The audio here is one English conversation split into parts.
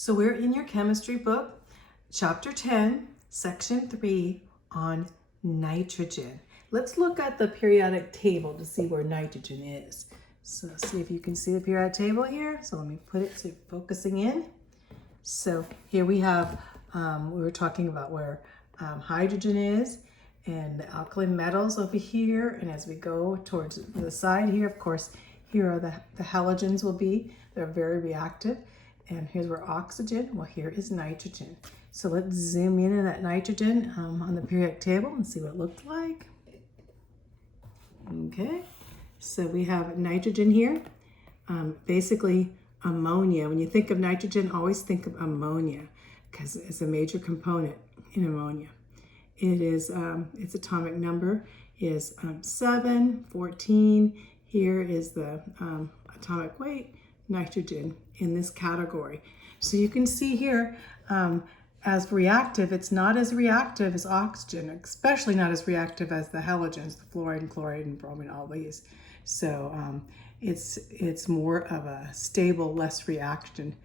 So we're in your chemistry book, chapter 10, section 3 on nitrogen. Let's look at the periodic table to see where nitrogen is. So see if you can see the periodic table here. So let me put it so focusing in. So here we have, we were talking about where hydrogen is and the alkali metals over here. And as we go towards the side here, of course, here are the halogens will be. They're very reactive. And here's where oxygen, well, here is nitrogen. So let's zoom in on that nitrogen on the periodic table and see what it looked like. Okay, so we have nitrogen here. Basically ammonia. When you think of nitrogen, always think of ammonia because it's a major component in ammonia. It is, its atomic number is 7, 14. Here is the atomic weight, nitrogen in this category. So you can see here as reactive, it's not as reactive as oxygen, especially not as reactive as the halogens, the fluoride, chloride, and bromine, all these. So it's more of a stable, less reacted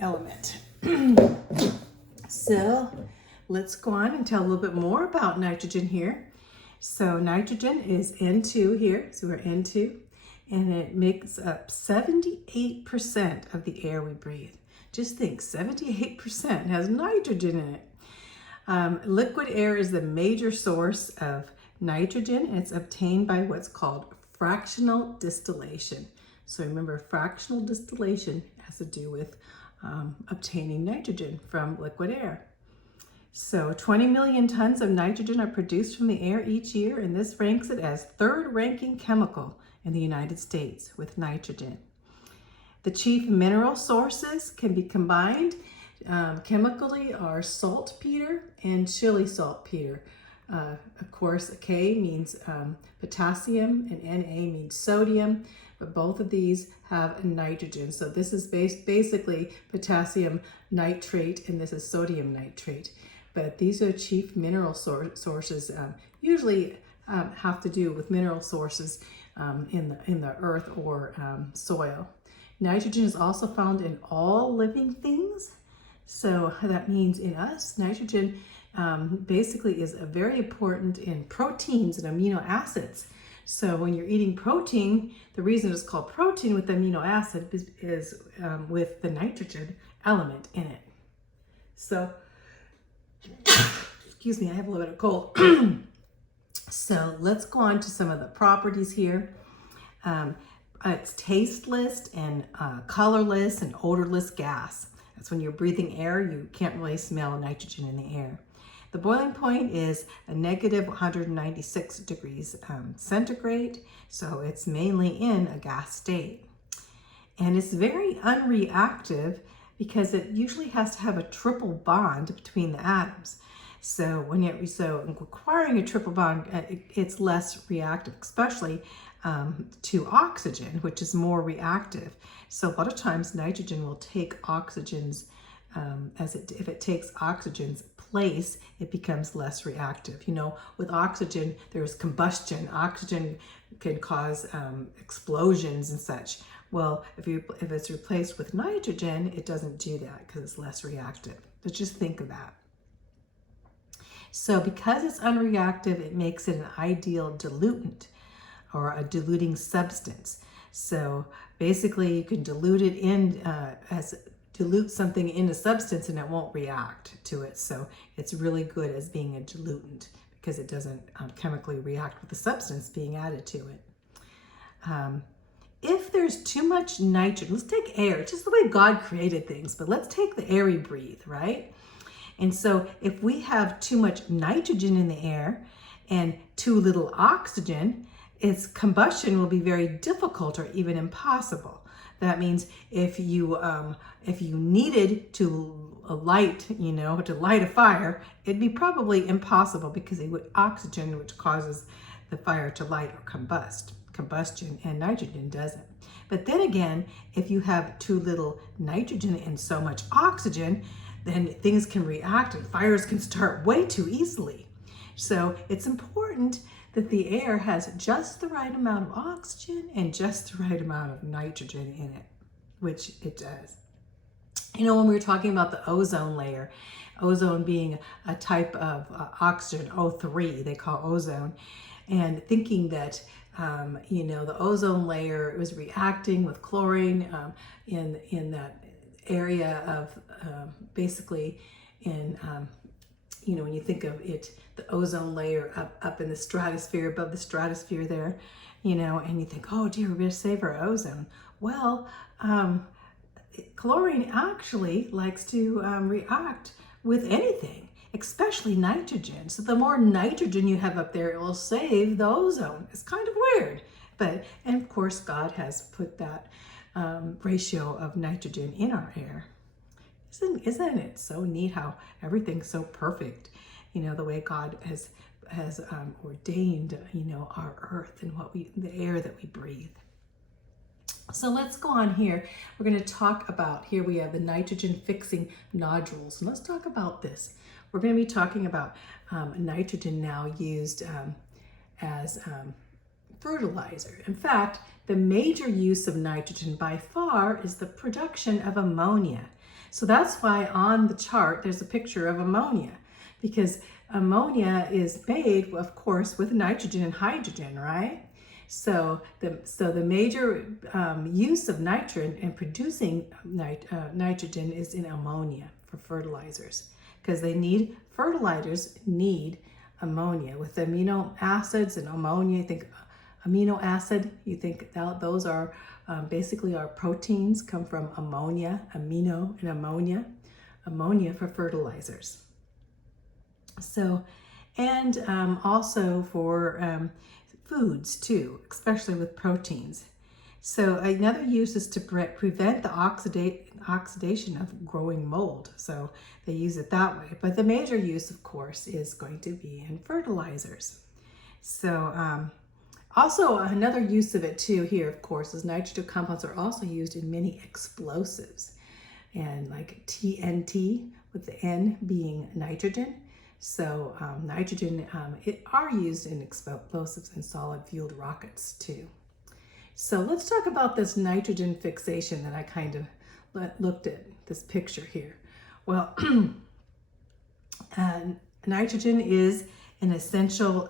element. So let's go on and tell a little bit more about nitrogen here. So nitrogen is N2 here, so we're N2, and it makes up 78% of the air we breathe. Just think, 78% has nitrogen in it. Liquid air is the major source of nitrogen, and it's obtained by what's called fractional distillation. So remember, fractional distillation has to do with obtaining nitrogen from liquid air. So 20 million tons of nitrogen are produced from the air each year, and this ranks it as third ranking chemical in the United States with nitrogen. The chief mineral sources can be combined chemically are saltpeter and Chile saltpeter. Of course, K means potassium and Na means sodium, but both of these have nitrogen. So this is basically potassium nitrate and this is sodium nitrate. But these are chief mineral sources, usually have to do with mineral sources in the earth or soil. Nitrogen is also found in all living things. So that means in us, nitrogen basically is very important in proteins and amino acids. So when you're eating protein, the reason it's called protein with the amino acid is with the nitrogen element in it. So, excuse me, I have a little bit of cold. So let's go on to some of the properties here. It's tasteless and colorless and odorless gas. That's when you're breathing air, you can't really smell nitrogen in the air. The boiling point is a negative 196 degrees centigrade, so it's mainly in a gas state. And it's very unreactive because it usually has to have a triple bond between the atoms. So requiring a triple bond, it's less reactive, especially to oxygen, which is more reactive. So a lot of times nitrogen will take oxygen's, if it takes oxygen's place, it becomes less reactive. You know, with oxygen, there's combustion. Oxygen can cause explosions and such. Well, if it's replaced with nitrogen, it doesn't do that because it's less reactive. But just think of that. So because it's unreactive, it makes it an ideal diluent or a diluting substance. So basically you can dilute it in dilute something in a substance and it won't react to it. So it's really good as being a diluent because it doesn't chemically react with the substance being added to it. If there's too much nitrogen, let's take air, just the way God created things, but let's take the air we breathe, right? And so if we have too much nitrogen in the air and too little oxygen, its combustion will be very difficult or even impossible. That means if you needed to light a fire, it'd be probably impossible because it would oxygen, which causes the fire to light or combustion, and nitrogen doesn't. But then again, if you have too little nitrogen and so much oxygen, then things can react and fires can start way too easily. So it's important that the air has just the right amount of oxygen and just the right amount of nitrogen in it. which it does. You know, when we were talking about the ozone layer, ozone being a type of oxygen, O3, they call ozone, and thinking that, you know, the ozone layer was reacting with chlorine in that area of basically in, you know, when you think of it, the ozone layer up in the stratosphere, above the stratosphere there, you know, and you think, oh dear, we better save our ozone. Well, chlorine actually likes to react with anything, especially nitrogen. So the more nitrogen you have up there, it will save the ozone. It's kind of weird, but, and of course, God has put that ratio of nitrogen in our air. Isn't it so neat how everything's so perfect? You know, the way God has ordained, you know, our earth and the air that we breathe. So let's go on here. We're going to talk about, here we have the nitrogen fixing nodules. And let's talk about this. We're going to be talking about nitrogen now used as fertilizer. In fact, the major use of nitrogen by far is the production of ammonia. So that's why on the chart there's a picture of ammonia, because ammonia is made, of course, with nitrogen and hydrogen, right? So the major use of nitrogen and producing nitrogen is in ammonia for fertilizers, because fertilizers need ammonia. With amino acids and ammonia, you think amino acid, you think that those are basically our proteins come from ammonia, amino and ammonia for fertilizers. So, and also for foods too, especially with proteins. So another use is to prevent the oxidation of growing mold. So they use it that way. But the major use, of course, is going to be in fertilizers. So also another use of it too here, of course, is nitrogen compounds are also used in many explosives, and like TNT with the N being nitrogen. So nitrogen are used in explosives and solid fueled rockets too. So let's talk about this nitrogen fixation that I kind of looked at, this picture here. Well, nitrogen is an essential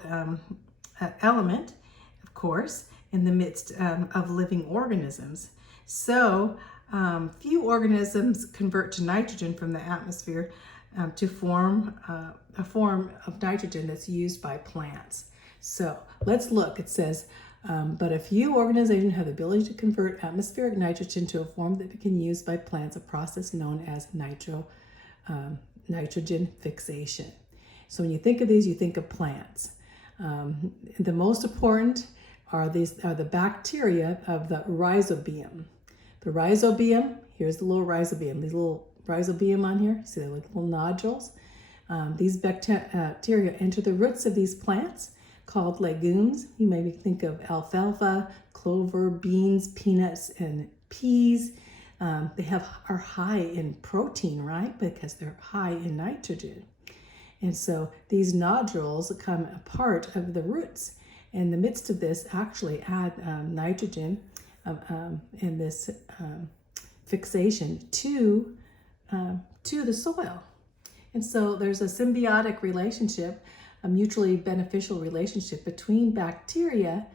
element, of course, in the midst of living organisms. So few organisms convert to nitrogen from the atmosphere to form a form of nitrogen that's used by plants. So let's look. It says, but a few organizations have the ability to convert atmospheric nitrogen to a form that can be used by plants, a process known as nitrogen fixation. So when you think of these, you think of plants. The most important are the bacteria of the rhizobium. The rhizobium, here's the little rhizobium, these little rhizobium on here, see they're like little nodules. These bacteria enter the roots of these plants called legumes. You maybe think of alfalfa, clover, beans, peanuts, and peas. They are high in protein, right? Because they're high in nitrogen. And so these nodules come a part of the roots. In the midst of this, actually add nitrogen in this fixation to the soil. And so there's a symbiotic relationship, a mutually beneficial relationship between bacteria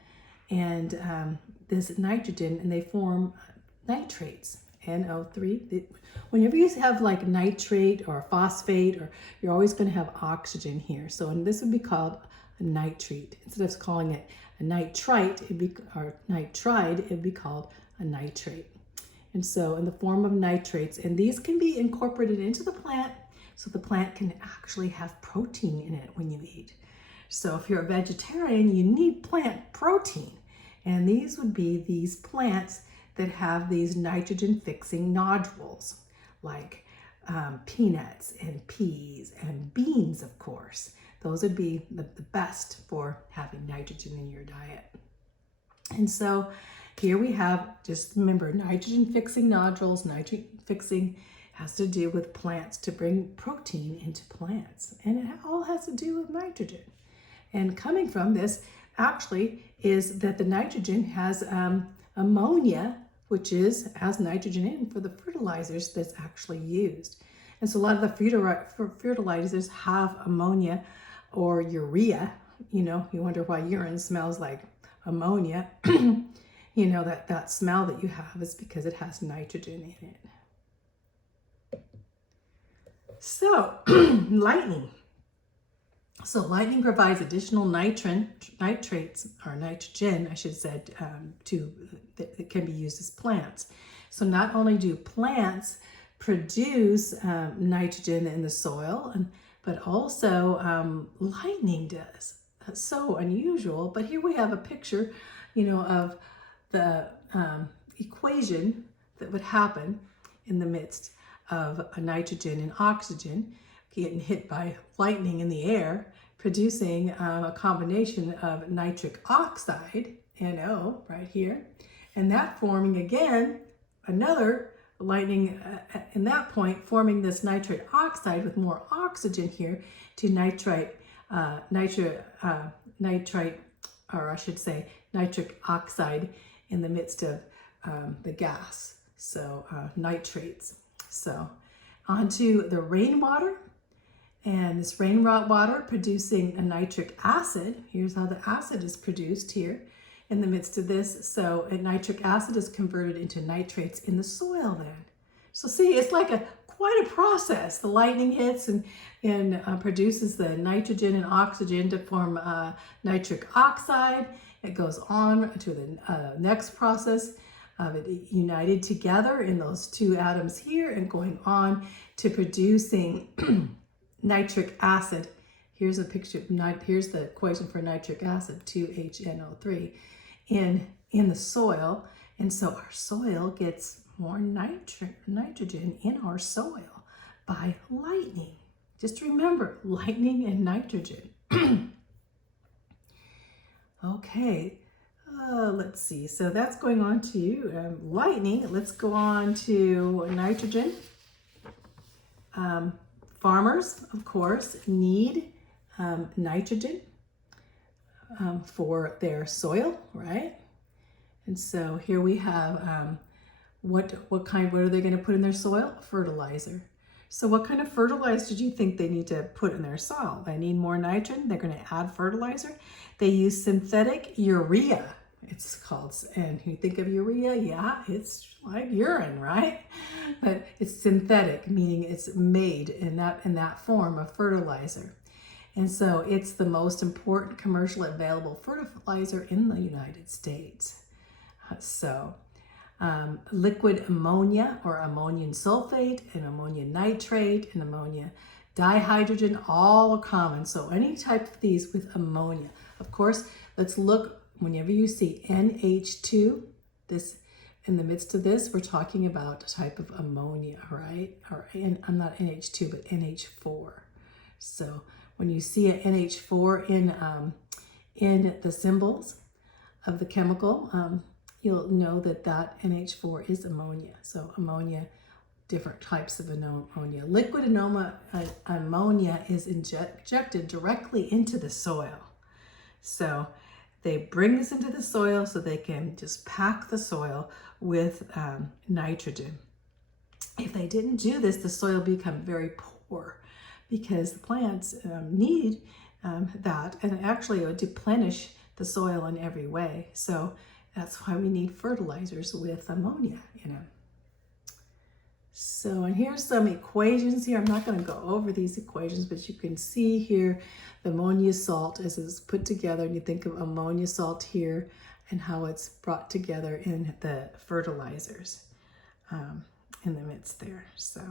and this nitrogen, and they form nitrates, NO3. Whenever you have like nitrate or phosphate, or you're always going to have oxygen here. So and this would be called a nitrate. Instead of calling it a nitrite, or nitride, it'd be called a nitrate. And so in the form of nitrates, and these can be incorporated into the plant, so the plant can actually have protein in it when you eat. So if you're a vegetarian, you need plant protein. And these would be these plants that have these nitrogen fixing nodules, like peanuts and peas and beans, of course. Those would be the best for having nitrogen in your diet. And so here we have, just remember, nitrogen fixing nodules. Nitrogen fixing has to do with plants, to bring protein into plants. And it all has to do with nitrogen. And coming from this actually is that the nitrogen has ammonia, which has nitrogen in for the fertilizers that's actually used. And so a lot of the fertilizers have ammonia or urea. You know, you wonder why urine smells like ammonia. You know, that smell that you have is because it has nitrogen in it. So, lightning. So lightning provides additional nitrates, or nitrogen, I should say, that can be used as plants. So not only do plants produce nitrogen in the soil, but also lightning does. That's so unusual. But here we have a picture, you know, of the equation that would happen in the midst of a nitrogen and oxygen getting hit by lightning in the air, producing a combination of nitric oxide, NO, right here, and that forming again another lightning in that point, forming this nitrate oxide with more oxygen here to nitrite, or I should say nitric oxide in the midst of the gas, so nitrates. So onto the rainwater, and this rainwater producing a nitric acid. Here's how the acid is produced here in the midst of this. So a nitric acid is converted into nitrates in the soil then. So see, it's like quite a process. The lightning hits and produces the nitrogen and oxygen to form nitric oxide. It goes on to the next process of it united together in those two atoms here and going on to producing nitric acid. Here's a picture, here's the equation for nitric acid, 2HNO3 in the soil. And so our soil gets more nitrogen in our soil by lightning. Just remember, lightning and nitrogen. Okay, let's see. So that's going on to lightning. Let's go on to nitrogen. Farmers, of course, need nitrogen for their soil, right? And so here we have what are they going to put in their soil? Fertilizer. So what kind of fertilizer do you think they need to put in their soil? They need more nitrogen. They're going to add fertilizer. They use synthetic urea. It's called, and you think of urea, yeah, it's like urine, right? But it's synthetic, meaning it's made in that form of fertilizer. And so it's the most important commercially available fertilizer in the United States. So liquid ammonia or ammonium sulfate and ammonium nitrate and ammonia dihydrogen, all are common. So any type of these with ammonia. Of course, let's look. Whenever you see NH2, this in the midst of this, we're talking about a type of ammonia, right? Or I'm not NH2, but NH4. So when you see a NH4 in the symbols of the chemical, you'll know that NH4 is ammonia. So ammonia, different types of ammonia. Liquid ammonia is injected directly into the soil. So they bring this into the soil so they can just pack the soil with nitrogen. If they didn't do this, the soil would become very poor because the plants need that, and actually it would deplenish the soil in every way. So that's why we need fertilizers with ammonia in them. So, and here's some equations here. I'm not going to go over these equations, but you can see here the ammonia salt as it's put together, and you think of ammonia salt here and how it's brought together in the fertilizers in the midst there. So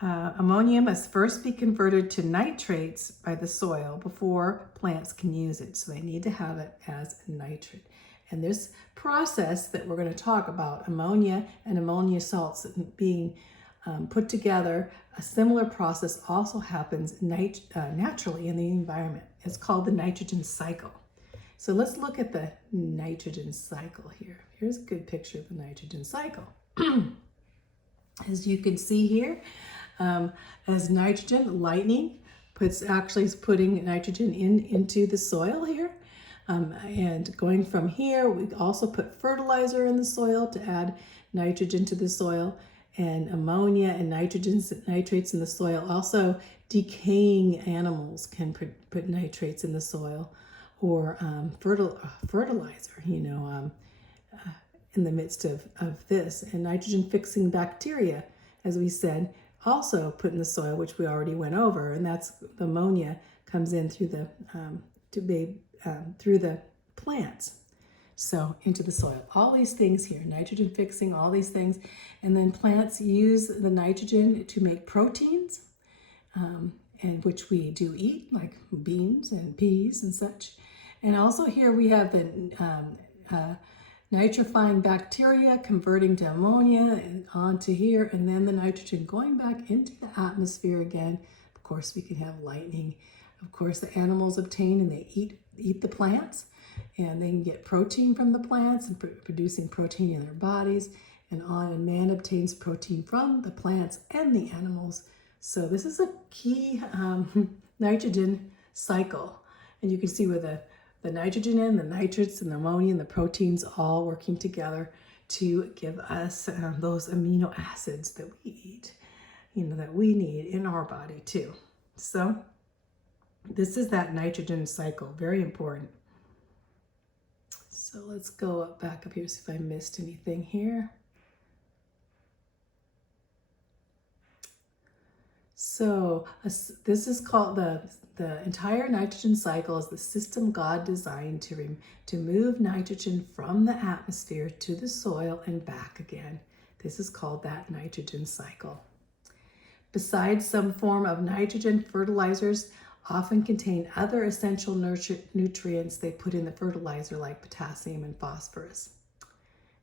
ammonia must first be converted to nitrates by the soil before plants can use it. So they need to have it as nitrate. And this process that we're going to talk about, ammonia and ammonia salts being put together, a similar process also happens naturally in the environment. It's called the nitrogen cycle. So let's look at the nitrogen cycle here. Here's a good picture of the nitrogen cycle. As you can see here, as nitrogen, lightning is putting nitrogen into the soil here. And going from here, we also put fertilizer in the soil to add nitrogen to the soil, and ammonia and nitrates in the soil. Also, decaying animals can put nitrates in the soil, or fertilizer, in the midst of this. And nitrogen fixing bacteria, as we said, also put in the soil, which we already went over, and that's the ammonia comes in through the through the plants, so into the soil. All these things here, nitrogen fixing, all these things, and then plants use the nitrogen to make proteins, and which we do eat, like beans and peas and such. And also here we have the nitrifying bacteria converting to ammonia and onto here, and then the nitrogen going back into the atmosphere again. Of course, we can have lightning. Of course, the animals obtain and they eat the plants, and they can get protein from the plants and producing protein in their bodies, and man obtains protein from the plants and the animals. So this is a key nitrogen cycle, and you can see where the nitrogen and the nitrates and the ammonia and the proteins all working together to give us those amino acids that we eat, that we need in our body too. So this is that nitrogen cycle, very important. So let's go back up here, see if I missed anything here. So this is called the entire nitrogen cycle is the system God designed to move nitrogen from the atmosphere to the soil and back again. This is called that nitrogen cycle. Besides some form of nitrogen, fertilizers often contain other essential nutrients they put in the fertilizer, like potassium and phosphorus.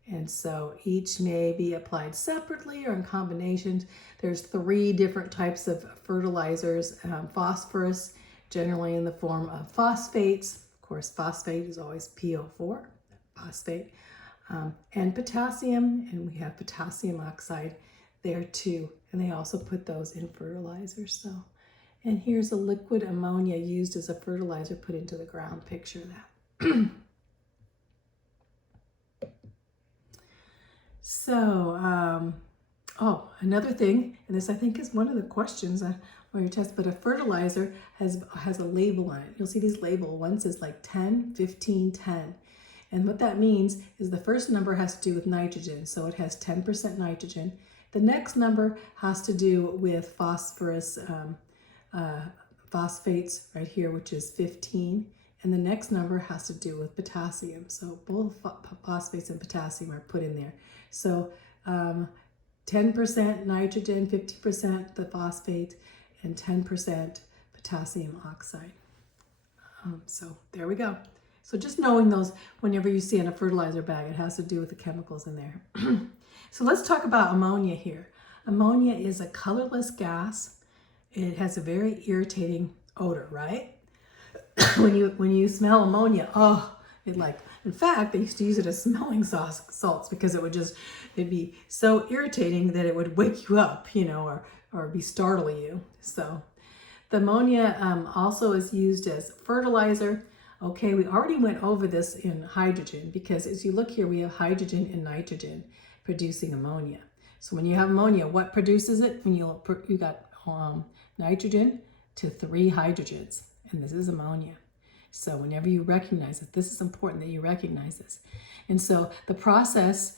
And so each may be applied separately or in combinations. There's 3 different types of fertilizers. Phosphorus, generally in the form of phosphates. Of course, phosphate is always PO4, phosphate. And potassium, and we have potassium oxide there too. And they also put those in fertilizers. So, and here's a liquid ammonia used as a fertilizer put into the ground. Picture that. So, another thing, and this I think is one of the questions on your test, but a fertilizer has a label on it. You'll see these label. One says like 10, 15, 10. And what that means is the first number has to do with nitrogen. So it has 10% nitrogen. The next number has to do with phosphorus, phosphates right here, which is 15. And the next number has to do with potassium. So both phosphates and potassium are put in there. So 10% nitrogen, 50% the phosphate, and 10% potassium oxide. So there we go. So just knowing those, whenever you see in a fertilizer bag, it has to do with the chemicals in there. So let's talk about ammonia here. Ammonia is a colorless gas. It has a very irritating odor, right? when you smell ammonia, in fact, they used to use it as smelling salts because it'd be so irritating that it would wake you up, or be startling you. So the ammonia also is used as fertilizer. Okay, we already went over this in hydrogen, because as you look here, we have hydrogen and nitrogen producing ammonia. So when you have ammonia, what produces it? When you got nitrogen to 3 hydrogens, and this is ammonia. So whenever you recognize it, this is important that you recognize this. And so the process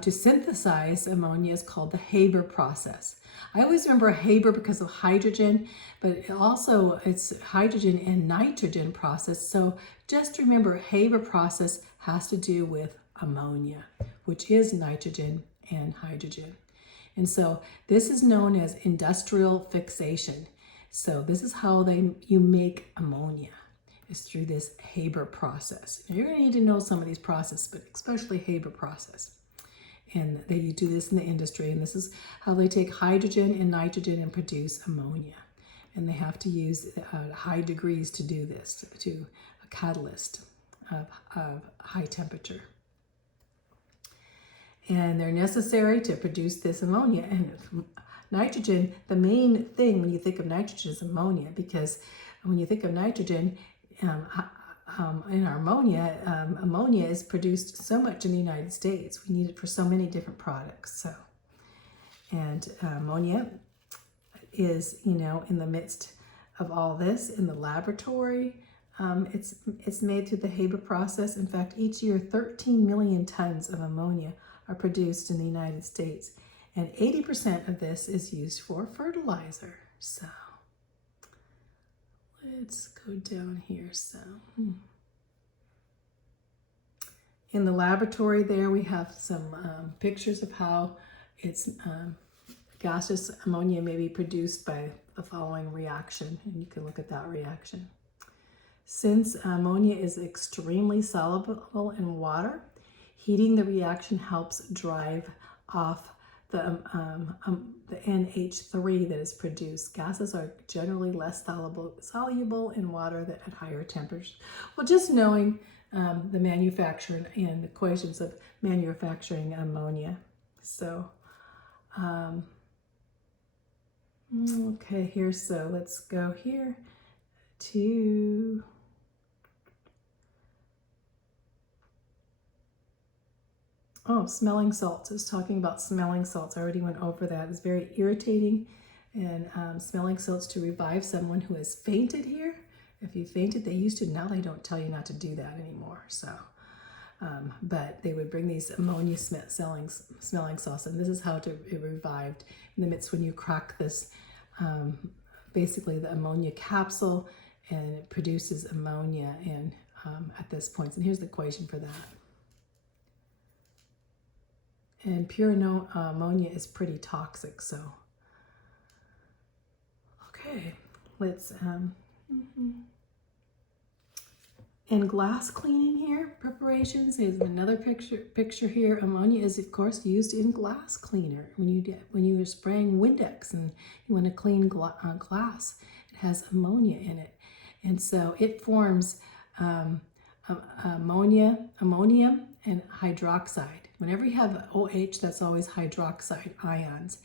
to synthesize ammonia is called the Haber process. I always remember Haber because of hydrogen, but also it's hydrogen and nitrogen process. So just remember, Haber process has to do with ammonia, which is nitrogen and hydrogen. And so this is known as industrial fixation. So this is how you make ammonia, is through this Haber process. Now, you're going to need to know some of these processes, but especially Haber process. And you do this in the industry, and this is how they take hydrogen and nitrogen and produce ammonia. And they have to use high degrees to do this, to a catalyst of high temperature. And they're necessary to produce this ammonia. And nitrogen, the main thing when you think of nitrogen is ammonia, because when you think of nitrogen, in our ammonia, ammonia is produced so much in the United States. We need it for so many different products. So, and ammonia is, you know, in the midst of all this in the laboratory. It's made through the Haber process. In fact, each year 13 million tons of ammonia are produced in the United States, and 80% of this is used for fertilizer. So let's go down here. So in the laboratory there, we have some pictures of how it's gaseous ammonia may be produced by the following reaction, and you can look at that reaction. Since ammonia is extremely soluble in water, heating the reaction helps drive off the NH3 that is produced. Gases are generally less soluble in water than at higher temperatures. Well, just knowing the manufacturing and equations of manufacturing ammonia. So, okay, here, so let's go here to smelling salts. I was talking about smelling salts. I already went over that. It's very irritating, and smelling salts to revive someone who has fainted here. If you fainted, they used to. Now they don't tell you not to do that anymore. So, but they would bring these ammonia smelling salts, and this is how it revived in the midst when you crack this, basically the ammonia capsule, and it produces ammonia in at this point. And here's the equation for that. And pure ammonia is pretty toxic, so. Okay, let's, in glass cleaning here, preparations, is another picture here. Ammonia is, of course, used in glass cleaner. When you are spraying Windex and you want to clean glass, it has ammonia in it. And so it forms ammonium and hydroxide. Whenever you have OH, that's always hydroxide ions.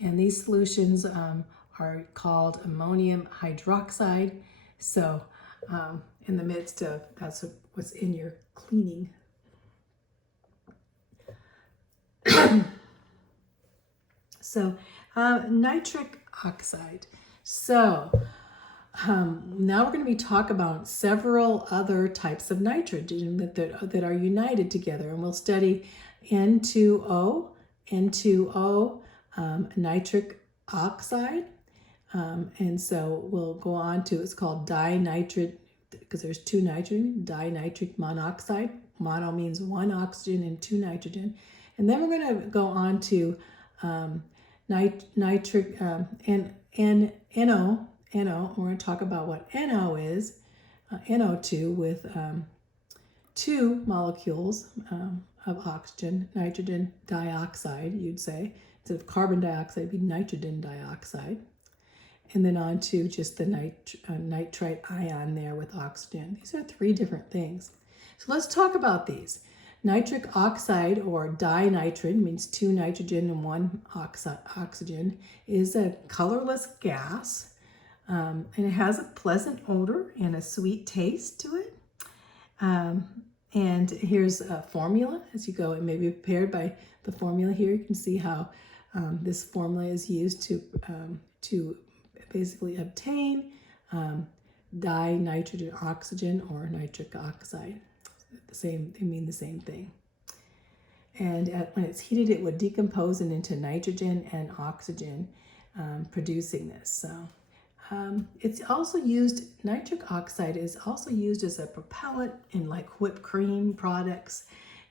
And these solutions are called ammonium hydroxide. So in the midst of, that's what's in your cleaning. So nitric oxide. So now we're going to be talking about several other types of nitrogen that are united together, and we'll study N2O, nitric oxide, and so we'll go on to, it's called dinitrate, because there's two nitrogen, dinitric monoxide. Mono means one oxygen and two nitrogen. And then we're going to go on to nitric NO. We're going to talk about what NO is, NO2 with two molecules of oxygen, nitrogen dioxide, you'd say. Instead of carbon dioxide, it'd be nitrogen dioxide. And then on to just the nitrite ion there with oxygen. These are three different things. So let's talk about these. Nitric oxide, or dinitrate, means two nitrogen and one oxygen, is a colorless gas. And it has a pleasant odor and a sweet taste to it. And here's a formula as you go. It may be prepared by the formula here. You can see how this formula is used to basically obtain dinitrogen oxygen or nitric oxide. They mean the same thing. And when it's heated, it would decompose it into nitrogen and oxygen, producing this. So it's also used, nitric oxide is also used as a propellant in like whipped cream products,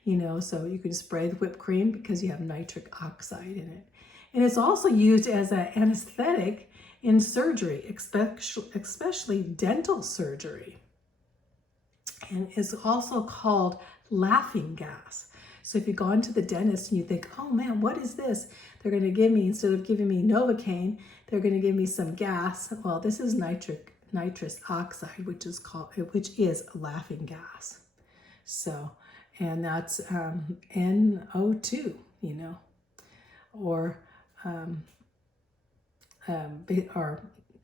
so you can spray the whipped cream because you have nitric oxide in it. And it's also used as an anesthetic in surgery, especially dental surgery. And it's also called laughing gas. So if you go into the dentist and you think, oh man, what is this? They're going to give me, instead of giving me Novocaine, they're going to give me some gas. Well, this is nitrous oxide, which is laughing gas. So, and that's NO2, or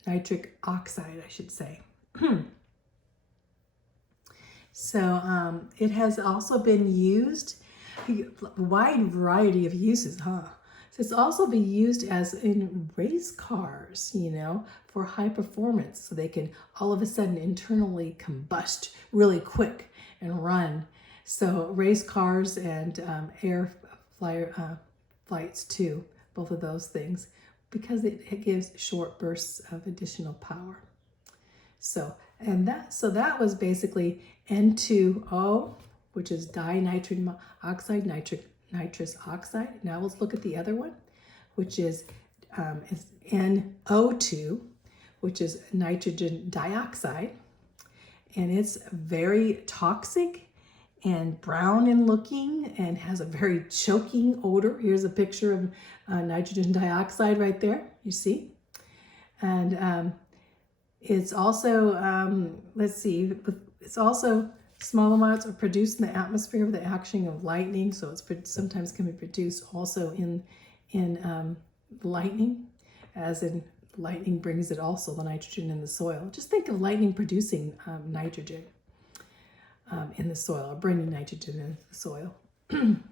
nitric oxide, I should say. So it has also been used, a wide variety of uses, huh? So it's also been used as in race cars, you know, for high performance. So they can all of a sudden internally combust really quick and run. So race cars and flights too, both of those things, because it gives short bursts of additional power. So that was basically N2O, which is dinitrogen oxide, nitrous oxide. Now let's look at the other one, which is NO2, which is nitrogen dioxide, and it's very toxic and brown in looking and has a very choking odor. Here's a picture of nitrogen dioxide right there, you see. And it's also, let's see, it's also small amounts are produced in the atmosphere with the action of lightning. So it's sometimes can be produced also in lightning, as in lightning brings it also the nitrogen in the soil. Just think of lightning producing nitrogen in the soil, or bringing nitrogen into the soil. And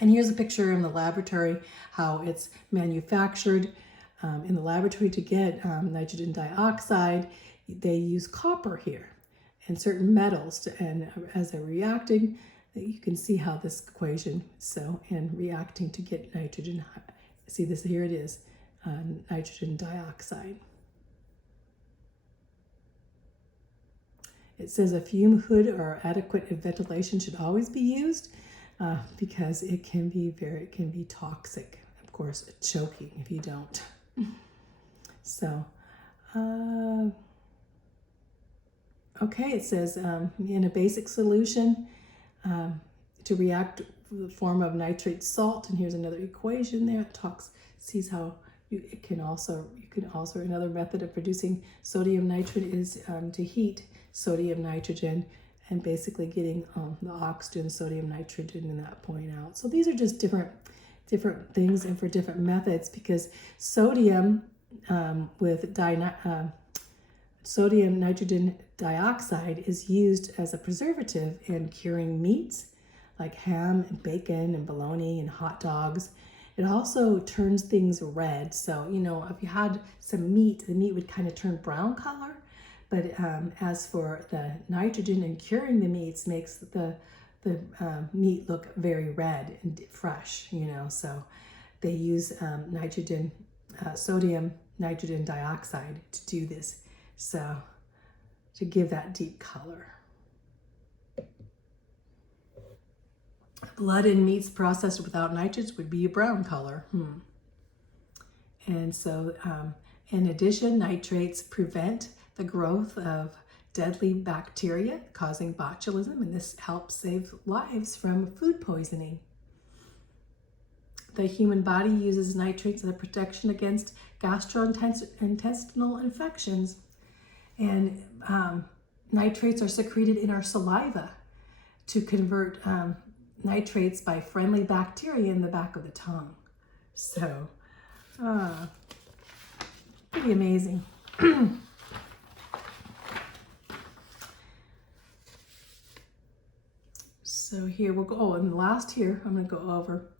here's a picture in the laboratory, how it's manufactured. In the laboratory to get nitrogen dioxide, they use copper here and certain metals, and as they're reacting, you can see how this equation, and reacting to get nitrogen, see this, here it is, nitrogen dioxide. It says a fume hood or adequate ventilation should always be used because it can be toxic. Of course, choking if you don't. So, okay, it says in a basic solution to react with the form of nitrate salt, and here's another equation there. It sees how you can also another method of producing sodium nitrate is to heat sodium nitrogen and basically getting the oxygen, sodium nitrogen in that point out. So these are just different things and for different methods, because sodium sodium nitrogen dioxide is used as a preservative in curing meats like ham and bacon and bologna and hot dogs. It also turns things red. So, you know, if you had some meat, the meat would kind of turn brown color. But as for the nitrogen in curing the meats, makes the meat look very red and fresh, you know. So they use sodium nitrogen dioxide to do this, so to give that deep color. Blood in meats processed without nitrates would be a brown color. And so in addition, nitrates prevent the growth of deadly bacteria causing botulism, and this helps save lives from food poisoning. The human body uses nitrates as a protection against gastrointestinal infections, and nitrates are secreted in our saliva to convert nitrates by friendly bacteria in the back of the tongue. So, pretty amazing. So here we'll go, and last here I'm going to go over,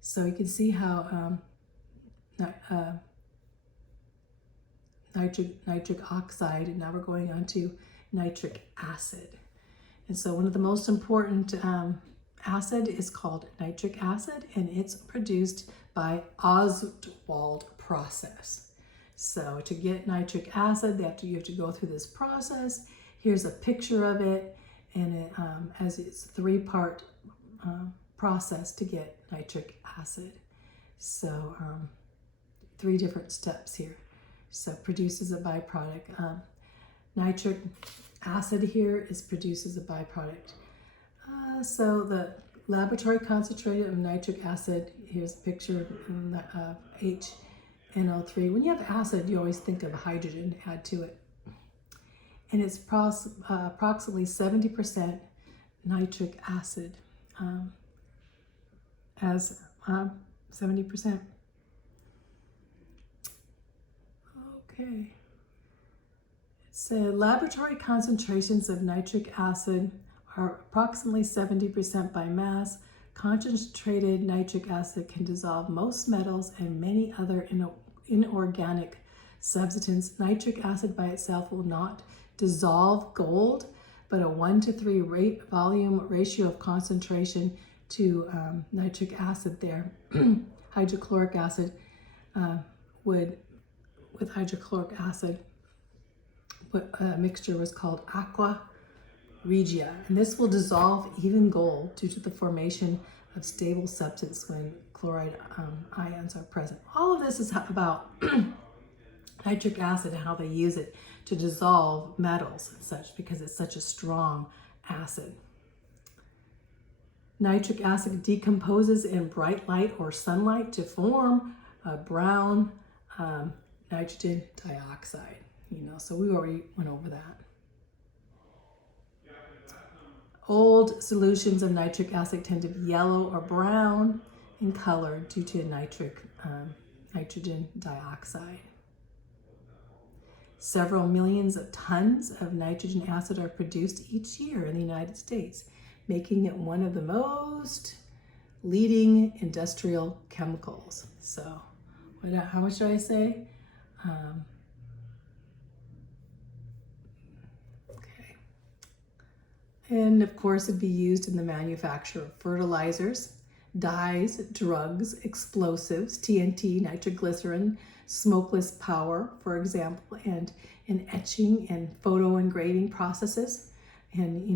so you can see how nitric oxide, and now we're going on to nitric acid. And so one of the most important acid is called nitric acid, and it's produced by Ostwald process. So to get nitric acid, you have to go through this process. Here's a picture of it, and it, as it's a three-part process to get nitric acid. So 3 different steps here. So produces a byproduct. Nitric acid here is produced as a byproduct. So the laboratory concentrate of nitric acid, here's a picture of HNO3. When you have acid, you always think of hydrogen add to it. And it's approximately 70% nitric acid, as 70%. Okay. It So laboratory concentrations of nitric acid are approximately 70% by mass. Concentrated nitric acid can dissolve most metals and many other inorganic substances. Nitric acid by itself will not dissolve gold, but a 1:3 volume ratio of concentration to nitric acid there. Hydrochloric acid with hydrochloric acid, mixture was called aqua regia, and this will dissolve even gold due to the formation of stable substance when chloride ions are present. All of this is about nitric acid and how they use it to dissolve metals and such, because it's such a strong acid. Nitric acid decomposes in bright light or sunlight to form a brown nitrogen dioxide. So we already went over that. Old solutions of nitric acid tend to be yellow or brown in color due to nitrogen dioxide. Several millions of tons of nitrogen acid are produced each year in the United States, making it one of the most leading industrial chemicals. So, how much did I say? And of course, it'd be used in the manufacture of fertilizers, dyes, drugs, explosives, TNT, nitroglycerin, smokeless power, for example, and in etching and photo engraving processes, and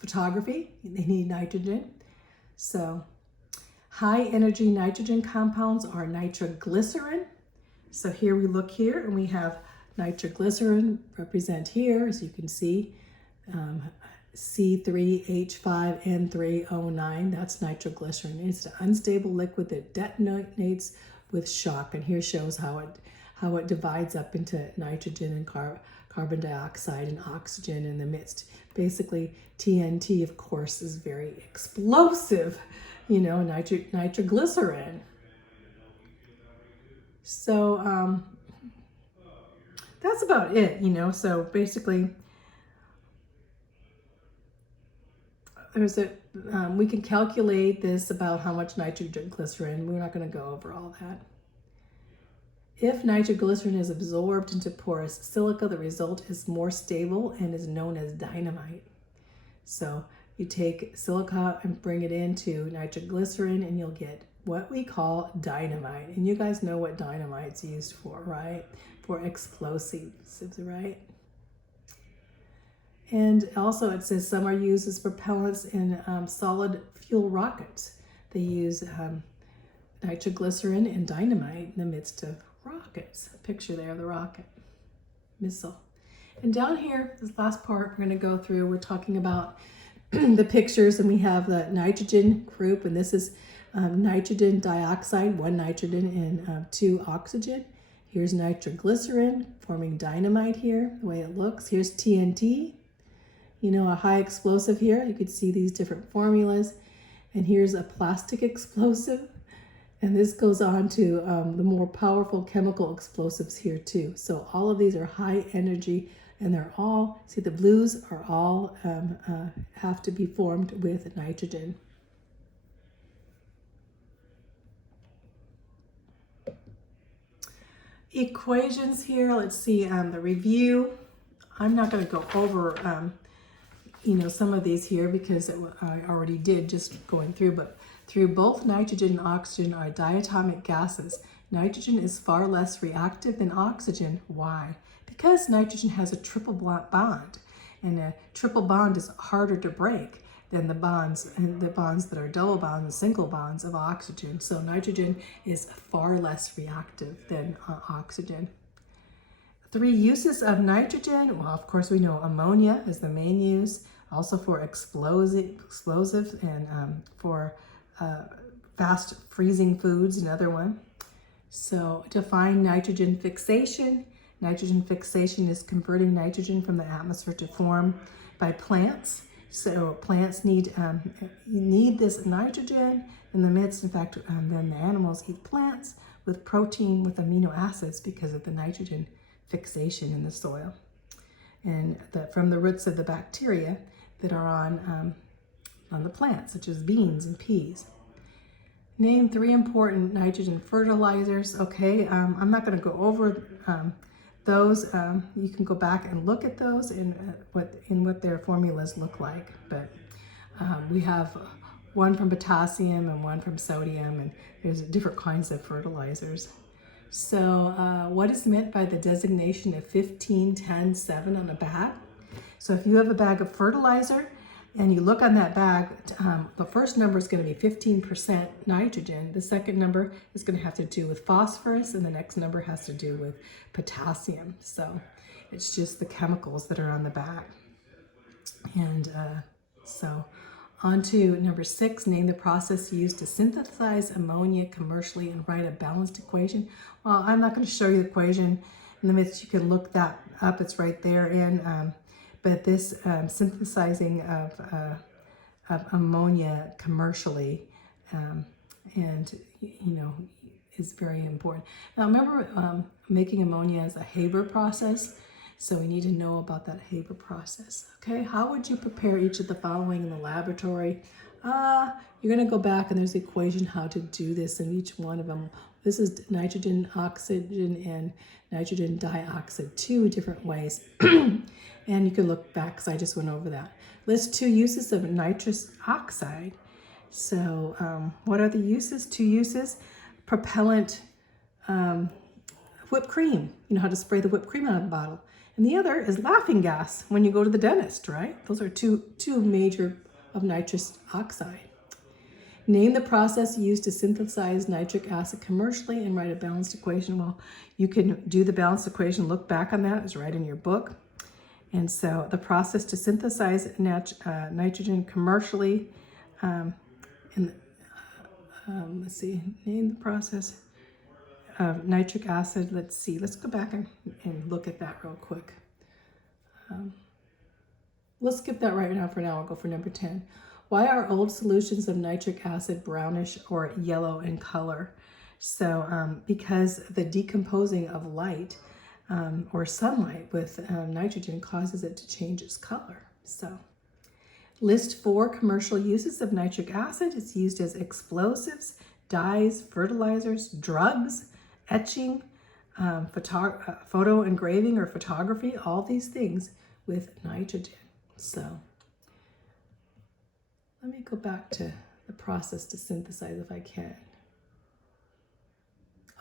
photography. They need nitrogen. So, high energy nitrogen compounds are nitroglycerin. So here we look here, and we have nitroglycerin represent here, as you can see. C3H5N3O9, that's nitroglycerin. It's an unstable liquid that detonates with shock, and here shows how it divides up into nitrogen and carbon dioxide and oxygen in the midst. Basically, TNT, of course, is very explosive, nitroglycerin. So that's about it, So basically, we can calculate this about how much nitroglycerin. We're not going to go over all that. If nitroglycerin is absorbed into porous silica, the result is more stable and is known as dynamite. So you take silica and bring it into nitroglycerin, and you'll get what we call dynamite. And you guys know what dynamite's used for, right? For explosives, right? And also it says some are used as propellants in solid fuel rockets. They use nitroglycerin and dynamite in the midst of rockets. Picture there of the rocket missile. And down here, this last part we're going to go through, we're talking about the pictures, and we have the nitrogen group, and this is nitrogen dioxide, 1 nitrogen and 2 oxygen. Here's nitroglycerin forming dynamite here, the way it looks. Here's TNT. A high explosive here. You could see these different formulas. And here's a plastic explosive. And this goes on to the more powerful chemical explosives here too. So all of these are high energy, and they're all, see the blues are all have to be formed with nitrogen. Equations here, let's see the review. I'm not going to go over some of these here because I already did just going through, but through both nitrogen and oxygen are diatomic gases. Nitrogen is far less reactive than oxygen. Why? Because nitrogen has a triple bond, and a triple bond is harder to break than the bonds that are double bonds and single bonds of oxygen. So nitrogen is far less reactive than oxygen. 3 uses of nitrogen. Well, of course, we know ammonia is the main use, also for explosives and for fast freezing foods, another one. So define nitrogen fixation. Nitrogen fixation is converting nitrogen from the atmosphere to form by plants. So plants need this nitrogen in the midst. In fact, then the animals eat plants with protein with amino acids because of the nitrogen fixation in the soil. and from the roots of the bacteria that are on the plant, such as beans and peas. Name 3 important nitrogen fertilizers. Okay, I'm not going to go over those. You can go back and look at those and what their formulas look like. But we have one from potassium and one from sodium, and there's different kinds of fertilizers. So what is meant by the designation of 15, 10, 7 on a bag? So if you have a bag of fertilizer and you look on that bag, the first number is going to be 15% nitrogen. The second number is going to have to do with phosphorus, and the next number has to do with potassium. So it's just the chemicals that are on the bag. And so on to number 6, name the process used to synthesize ammonia commercially and write a balanced equation. Well, I'm not going to show you the equation in the midst. You can look that up. It's right there but this synthesizing of ammonia commercially, and is very important. Now remember, making ammonia is a Haber process, so we need to know about that Haber process. Okay, how would you prepare each of the following in the laboratory? You're going to go back and there's the equation how to do this in each one of them. This is nitrogen, oxygen, and nitrogen dioxide, 2 different ways. And you can look back because I just went over that. List 2 uses of nitrous oxide. So what are the uses? 2 uses. Propellant, whipped cream. You know how to spray the whipped cream out of the bottle. And the other is laughing gas when you go to the dentist, right? Those are two major of nitrous oxide. Name the process used to synthesize nitric acid commercially and write a balanced equation. Well, you can do the balanced equation, look back on that, it's right in your book. And so the process to synthesize nitrogen commercially, let's see, name the process of nitric acid. Let's see, let's go back and look at that real quick. Let's skip that right now for now. I'll go for number 10. Why are old solutions of nitric acid brownish or yellow in color? So because the decomposing of light or sunlight with nitrogen causes it to change its color. So list 4 commercial uses of nitric acid. It's used as explosives, dyes, fertilizers, drugs, etching, photo engraving or photography, all these things with nitrogen. So let me go back to the process to synthesize if I can.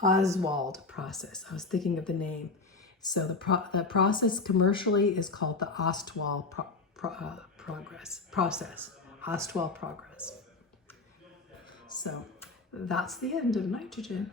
Oswald process. I was thinking of the name. So the process commercially is called the Ostwald process. Ostwald progress. So that's the end of nitrogen.